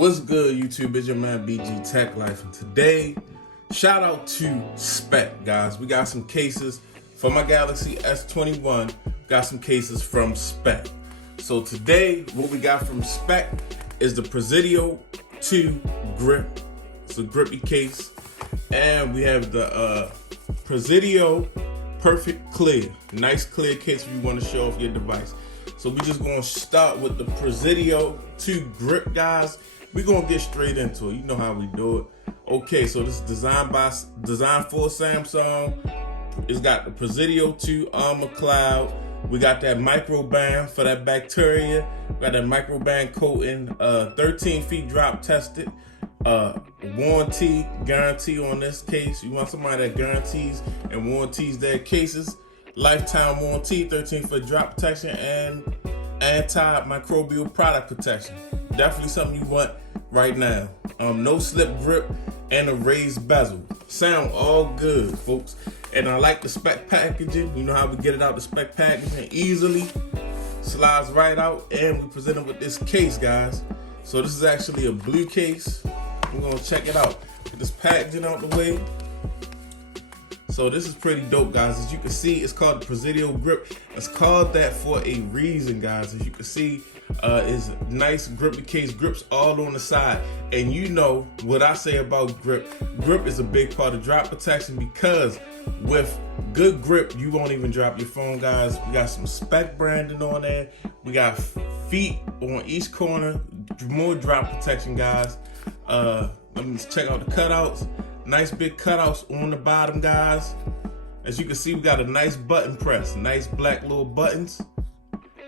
What's good, YouTube? It's your man BG Tech Life, and today, shout out to Speck, guys. We got some cases for my Galaxy S21. Got some cases from Speck. So today, what we got from Speck is the Presidio 2 grip. It's a grippy case, and we have the Presidio Perfect Clear. Nice clear case if you want to show off your device. So we just gonna start with the Presidio 2 grip, guys. We're gonna get straight into it. You know how we do it. Okay, so this is designed for Samsung. It's got the Presidio 2 Armor Cloud. We got that microban for that bacteria. We got that microban coating, 13 feet drop tested. Warranty, guarantee on this case. You want somebody that guarantees and warranties their cases. Lifetime warranty, 13-foot drop protection, and antimicrobial product protection. Definitely something you want right now. No slip grip and a raised bezel. Sound all good, folks. And I like the Speck packaging. You know how we get it out the Speck packaging easily. Slides right out, and we present it with this case, guys. So this is actually a blue case. We're gonna check it out. Get this packaging out the way. So this is pretty dope, guys. As you can see, it's called the Presidio grip. It's called that for a reason, guys. As you can see, it's nice grippy case, grips all on the side. And you know what I say about grip. Grip is a big part of drop protection, because with good grip, you won't even drop your phone, guys. We got some Speck branding on there. We got feet on each corner, more drop protection, guys. Let me just check out the cutouts. Nice big cutouts on the bottom, guys. As you can see, we got a nice button press. Nice black little buttons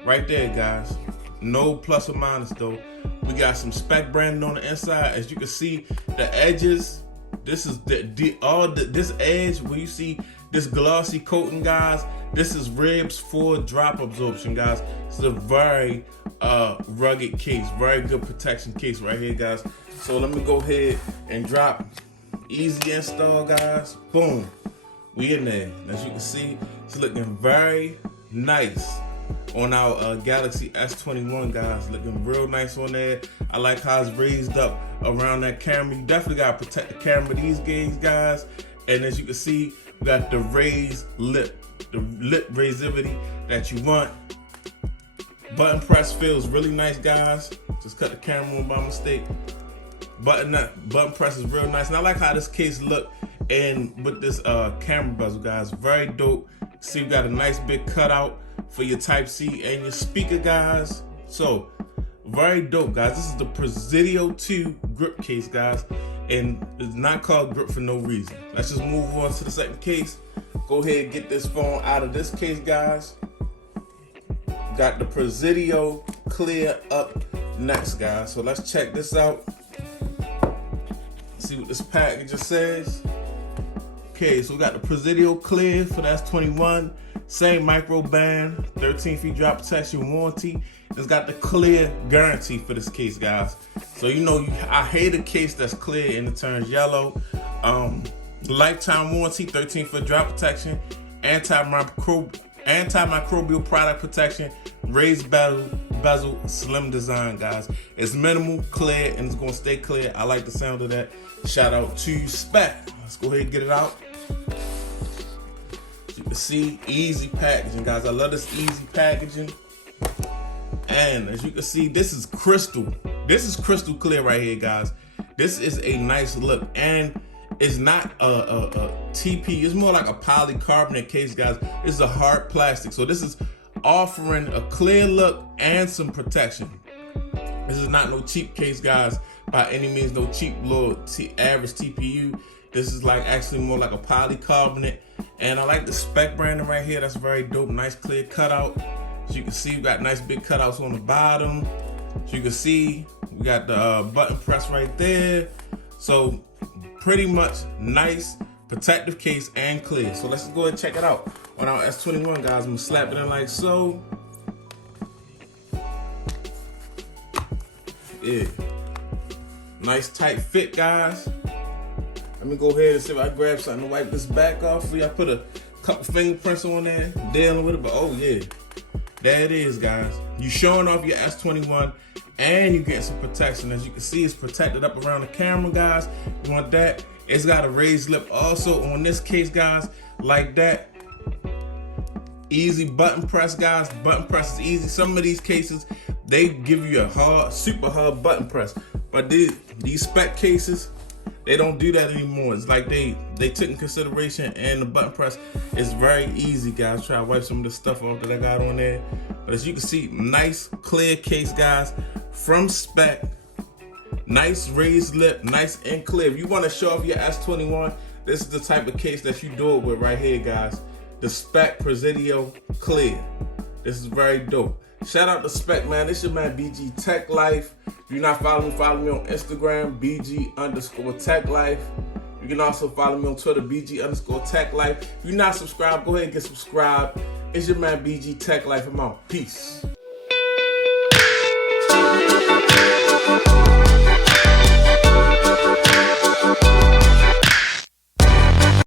right there, guys. No plus or minus though. We got some Speck branding on the inside. As you can see, the edges. This is this edge where you see this glossy coating, guys. This is ribs for drop absorption, guys. It's a very rugged case, very good protection case right here, guys. So let me go ahead and drop. Easy install, guys. Boom, we in there. As you can see, it's looking very nice on our Galaxy S21, guys. Looking real nice on there. I like how it's raised up around that camera. You definitely gotta protect the camera these days, guys. And as you can see, we got the raised lip, the lip raisivity that you want. Button press feels really nice, guys. Just cut the camera on by mistake. Button press is real nice, and I like how this case look and with this camera bezel, guys. Very dope. See, we got a nice big cutout for your Type-C and your speaker, guys. So very dope, guys. This is the Presidio 2 grip case, guys, and it's not called grip for no reason. Let's just move on to the second case. Go ahead and get this phone out of this case, guys. Got the Presidio Clear up next, guys. So let's check this out. See what this package says. Okay, so we got the Presidio Clear for the S21. Same micro band, 13 feet drop protection warranty. It's got the clear guarantee for this case, guys. So you know, I hate a case that's clear and it turns yellow. Lifetime warranty, 13-foot drop protection, antimicrobial product protection, raised bezel, slim design, guys. It's minimal, clear, and it's gonna stay clear. I like the sound of that. Shout out to Speck. Let's go ahead and get it out. As you can see, easy packaging, guys. I love this easy packaging. And as you can see, this is crystal. This is crystal clear right here, guys. This is a nice look, and it's not a TP. It's more like a polycarbonate case, guys. It's a hard plastic, so this is offering a clear look and some protection. This is not no cheap case, guys, by any means. No cheap little average TPU. This is like actually more like a polycarbonate, and I like the Speck branding right here. That's very dope. Nice clear cutout. As you can see, we got nice big cutouts on the bottom. As you can see, we got the button press right there. So pretty much nice protective case and clear. So let's go ahead and check it out on our S21, guys. I'm gonna slap it in like so. Yeah, nice tight fit, guys. Let me go ahead and see if I grab something to wipe this back off for you. I put a couple fingerprints on there, dealing with it, but oh yeah, there it is, guys. You showing off your S21 and you get some protection. As you can see, it's protected up around the camera, guys. You want that. It's got a raised lip also on this case, guys, like that. Easy button press, guys. Button press is easy. Some of these cases, they give you a hard, super hard button press, but these Speck cases, they don't do that anymore. It's like they took in consideration, and the button press is very easy, guys. Try to wipe some of the stuff off that I got on there. But as you can see, nice clear case, guys, from Speck. Nice raised lip, nice and clear. If you want to show off your S21, this is the type of case that you do it with right here, guys. The Speck Presidio Clear. This is very dope. Shout out to Speck, man. This your man BG Tech Life. If you're not following me, follow me on Instagram, BG_Tech Life. You can also follow me on Twitter, BG_Tech Life. If you're not subscribed, go ahead and get subscribed. It's your man BG Tech Life. I'm out. Peace.